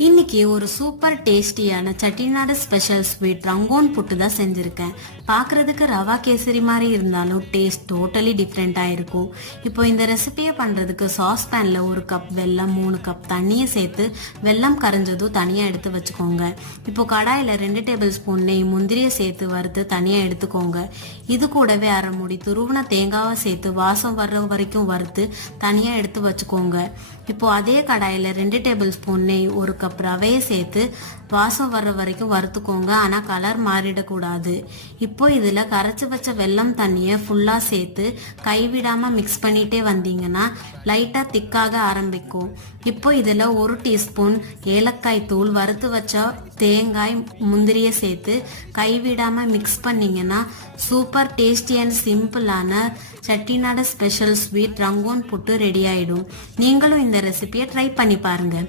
இன்னைக்கு ஒரு சூப்பர் டேஸ்டியான செட்டிநாடு ஸ்பெஷல் ஸ்வீட் ரங்கோன் புட்டு தான் செஞ்சிருக்கேன். பார்க்கறதுக்கு ரவா கேசரி மாதிரி இருந்தாலும் டேஸ்ட் டோட்டலி டிஃப்ரெண்ட்டாக இருக்கும். இப்போ இந்த ரெசிபியை பண்ணுறதுக்கு சாஸ் பேனில் 1 கப் வெல்லம் 3 கப் தண்ணியை சேர்த்து வெல்லம் கரைஞ்சதும் தனியாக எடுத்து வச்சுக்கோங்க. இப்போ கடாயில் 2 டேபிள் ஸ்பூன் நெய் முந்திரியை சேர்த்து வறுத்து தனியாக எடுத்துக்கோங்க. இது கூடவே அரை மூடி துருவன தேங்காவை சேர்த்து வாசம் வர்ற வரைக்கும் வறுத்து தனியாக எடுத்து வச்சுக்கோங்க. இப்போ அதே கடாயில் 2 டேபிள் ஸ்பூன் நெய் 1 கப் ரவையை சேர்த்து வாசம் வர்ற வரைக்கும் வறுத்துக்கோங்க. ஆனால் கலர் மாறிடக்கூடாது. இப்போ இதில் கரைச்சி வச்ச வெல்லம் தண்ணியை ஃபுல்லாக சேர்த்து கைவிடாமல் மிக்ஸ் பண்ணிகிட்டே வந்தீங்கன்னா லைட்டாக திக்காக ஆரம்பிக்கும். இப்போ இதில் 1 டீஸ்பூன் ஏலக்காய் தூள் வறுத்து வச்ச தேங்காய் முந்திரியை சேர்த்து கைவிடாமல் மிக்ஸ் பண்ணிங்கன்னா சூப்பர் டேஸ்டி அண்ட் சிம்பிளான செட்டிநாடு ஸ்பெஷல் ஸ்வீட் ரங்கோன் புட்டு ரெடி ஆகிடும். நீங்களும் இந்த ரெசிபியை ட்ரை பண்ணி பாருங்கள்.